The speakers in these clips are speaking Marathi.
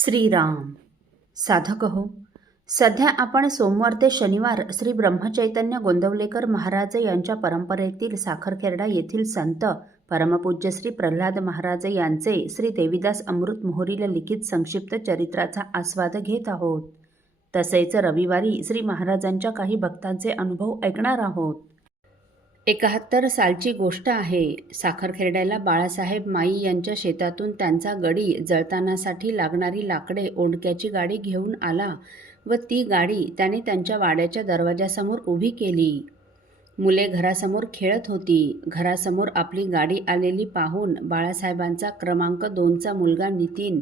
श्रीराम. साधक हो, सध्या आपण सोमवार ते शनिवार श्री ब्रह्मचैतन्य गोंदवलेकर महाराज यांच्या परंपरेतील साखरखेर्डा येथील संत परमपूज्य श्री प्रल्हाद महाराज यांचे श्री देवीदास अमृत मोहोरीला लिखित संक्षिप्त चरित्राचा आस्वाद घेत आहोत. तसेच रविवारी श्री महाराजांच्या काही भक्तांचे अनुभव ऐकणार आहोत. 71 सालची गोष्ट आहे. साखरखेर्ड्याला बाळासाहेब माई यांच्या शेतातून त्यांचा गडी जळतानासाठी लागणारी लाकडे ओंडक्याची गाडी घेऊन आला व ती गाडी त्याने त्यांच्या वाड्याच्या दरवाजासमोर उभी केली. मुले घरासमोर खेळत होती. घरासमोर आपली गाडी आलेली पाहून बाळासाहेबांचा क्रमांक 2चा मुलगा नितीन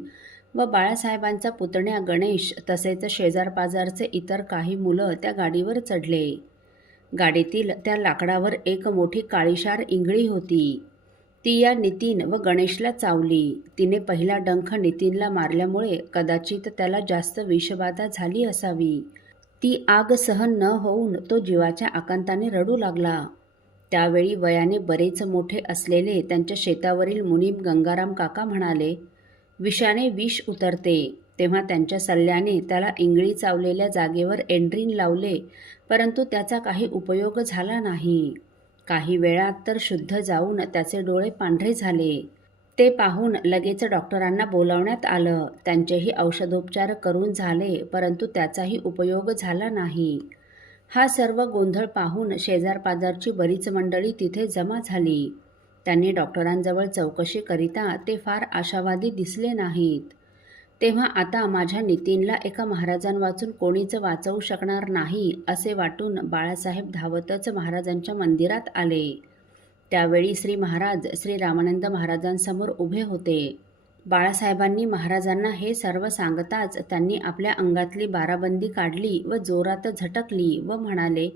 व बाळासाहेबांचा पुतण्या गणेश तसेच शेजारपाजारचे इतर काही मुलं त्या गाडीवर चढले. गाडीतील त्या लाकडावर एक मोठी काळीशार इंगळी होती. ती या नितीन व गणेशला चावली. तिने पहिला डंख नितीनला मारल्यामुळे कदाचित त्याला जास्त विषबाधा झाली असावी. ती आग सहन न होऊन तो जीवाच्या आकांताने रडू लागला. त्यावेळी वयाने बरेच मोठे असलेले त्यांच्या शेतावरील मुनीम गंगाराम काका म्हणाले, विषाने विष उतरते. तेव्हा त्यांच्या सल्ल्याने त्याला इंगळी चावलेल्या जागेवर एंड्रीन लावले, परंतु त्याचा काही उपयोग झाला नाही. काही वेळात तर शुद्ध जाऊन त्याचे डोळे पांढरे झाले. ते पाहून लगेच डॉक्टरांना बोलावण्यात आलं. त्यांचेही औषधोपचार करून झाले, परंतु त्याचाही उपयोग झाला नाही. हा सर्व गोंधळ पाहून शेजारपाजारची बरीच मंडळी तिथे जमा झाली. त्यांनी डॉक्टरांजवळ चौकशी करिता ते फार आशावादी दिसले नाहीत. तेव्हा आता माझ्या नितीनला एका महाराजांवाचून कोणीच वाचवू शकणार नाही असे वाटून बाळासाहेब धावतच महाराजांच्या मंदिरात आले. त्यावेळी श्री महाराज श्री रामानंद महाराजांसमोर उभे होते. बाळासाहेबांनी महाराजांना हे सर्व सांगताच त्यांनी आपल्या अंगातली बाराबंदी काढली व जोरात झटकली व म्हणाले,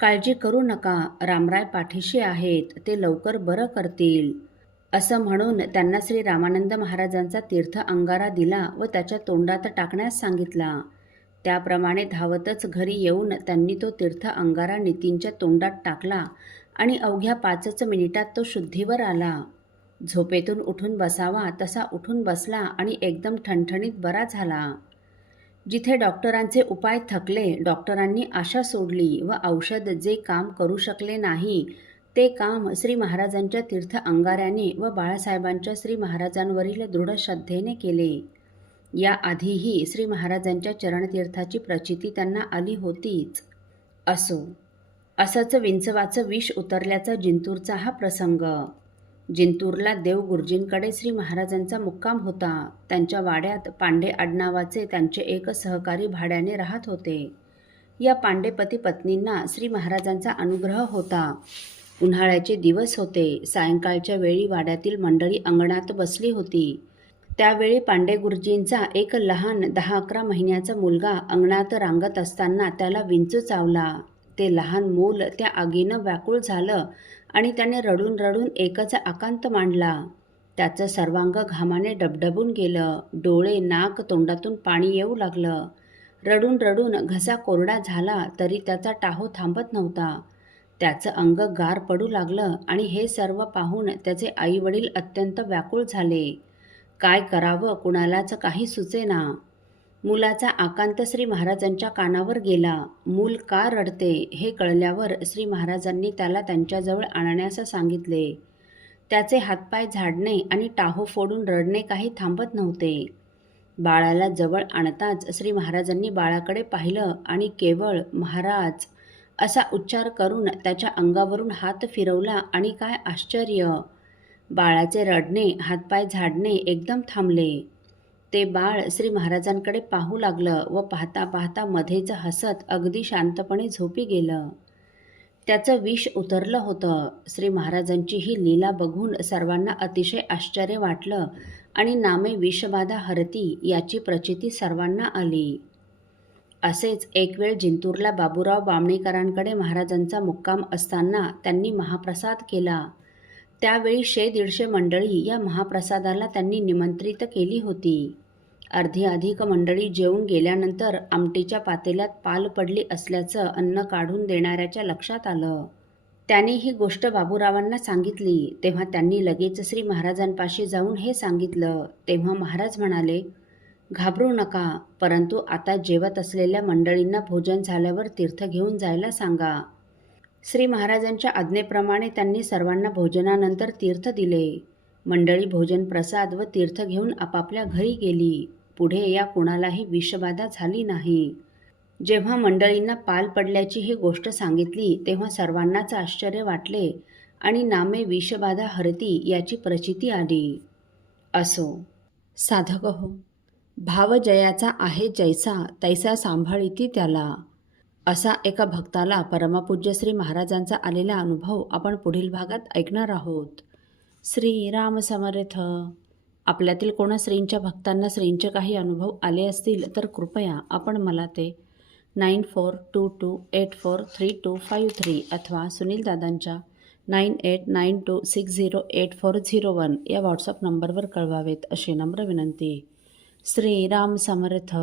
काळजी करू नका, रामराय पाठीशी आहेत, ते लवकर बरं करतील. असं म्हणून त्यांना श्री रामानंद महाराजांचा तीर्थ अंगारा दिला व त्याच्या तोंडात टाकण्यास सांगितला. त्याप्रमाणे धावतच घरी येऊन त्यांनी तो तीर्थ अंगारा नितीनच्या तोंडात टाकला आणि अवघ्या 5च मिनिटात तो शुद्धीवर आला. झोपेतून उठून बसावा तसा उठून बसला आणि एकदम ठणठणीत बरा झाला. जिथे डॉक्टरांचे उपाय थकले, डॉक्टरांनी आशा सोडली व औषध जे काम करू शकले नाही ते काम श्री महाराजांच्या तीर्थ अंगाऱ्याने व बाळासाहेबांच्या श्री महाराजांवरील दृढ श्रद्धेने केले. या आधीही श्री महाराजांच्या चरणतीर्थाची प्रचिती त्यांना आली होतीच. असो, असंच विंचवाचं विष उतरल्याचा जिंतूरचा हा प्रसंग. जिंतूरला देवगुरुजींकडे श्री महाराजांचा मुक्काम होता. त्यांच्या वाड्यात पांडे आडनावाचे त्यांचे एक सहकारी भाड्याने राहत होते. या पांडेपती पत्नींना श्री महाराजांचा अनुग्रह होता. उन्हाळ्याचे दिवस होते. सायंकाळच्या वेळी वाड्यातील मंडळी अंगणात बसली होती. त्यावेळी पांडे गुरुजींचा एक लहान 10-11 महिन्याचा मुलगा अंगणात रांगत असताना त्याला विंचू चावला. ते लहान मूल त्या आगीनं व्याकुळ झालं आणि त्याने रडून रडून एकच आकांत मांडला. त्याचं सर्वांग घामाने डबडबून गेलं. डोळे, नाक, तोंडातून पाणी येऊ लागलं. रडून रडून घसा कोरडा झाला तरी त्याचा टाहो थांबत नव्हता. त्याचं अंग गार पडू लागलं आणि हे सर्व पाहून त्याचे आईवडील अत्यंत व्याकुळ झाले. काय करावं कुणालाच काही सुचेना. मुलाचा आकांत श्री महाराजांच्या कानावर गेला. मूल का रडते हे कळल्यावर श्री महाराजांनी त्याला त्यांच्याजवळ आणण्यास सांगितले. त्याचे हातपाय झाडणे आणि टाहो फोडून रडणे काही थांबत नव्हते. बाळाला जवळ आणताच श्री महाराजांनी बाळाकडे पाहिलं आणि केवळ महाराज असा उच्चार करून त्याच्या अंगावरून हात फिरवला आणि काय आश्चर्य! बाळाचे रडणे, हातपाय झाडणे एकदम थांबले. ते बाळ श्री महाराजांकडे पाहू लागलं व पाहता पाहता मध्येच हसत अगदी शांतपणे झोपी गेलं. त्याचं विष उतरलं होतं. श्री महाराजांची ही लीला बघून सर्वांना अतिशय आश्चर्य वाटलं आणि नामे विषबाधा हरती याची प्रचिती सर्वांना आली. असेच एक वेळ जिंतूरला बाबूराव बामणेकरांकडे महाराजांचा मुक्काम असताना त्यांनी महाप्रसाद केला. त्यावेळी 100-150 मंडळी या महाप्रसादाला त्यांनी निमंत्रित केली होती. अर्धी अधिक मंडळी जेवून गेल्यानंतर आमटीच्या पातेल्यात पाल पडली असल्याचं अन्न काढून देणाऱ्याच्या लक्षात आलं. त्याने ही गोष्ट बाबूरावांना सांगितली. तेव्हा त्यांनी लगेच श्री महाराजांपाशी जाऊन हे सांगितलं. तेव्हा महाराज म्हणाले, घाबरू नका, परंतु आता जेवत असलेल्या मंडळींना भोजन झाल्यावर तीर्थ घेऊन जायला सांगा. श्री महाराजांच्या आज्ञेप्रमाणे त्यांनी सर्वांना भोजनानंतर तीर्थ दिले. मंडळी भोजन प्रसाद व तीर्थ घेऊन आपापल्या घरी गेली. पुढे या कुणालाही विषबाधा झाली नाही. जेव्हा मंडळींना पाल पडल्याची ही गोष्ट सांगितली तेव्हा सर्वांनाच आश्चर्य वाटले आणि नामे विषबाधा हरती याची प्रचिती आली. असो, साधक हो, भाव जयाचा आहे जैसा तैसा सांभाळिती त्याला. असा एका भक्ताला परमपूज्य श्री महाराजांचा आलेला अनुभव आपण पुढील भागात ऐकणार आहोत. श्री राम समर्थ. आपल्यातील कोणा श्रींच्या भक्तांना श्रींचे काही अनुभव आले असतील तर कृपया आपण मला ते 9422843253 अथवा सुनील दादांच्या 9892608401 या व्हॉट्सअप नंबरवर कळवावेत अशी नम्र विनंती. श्री राम समर्थ.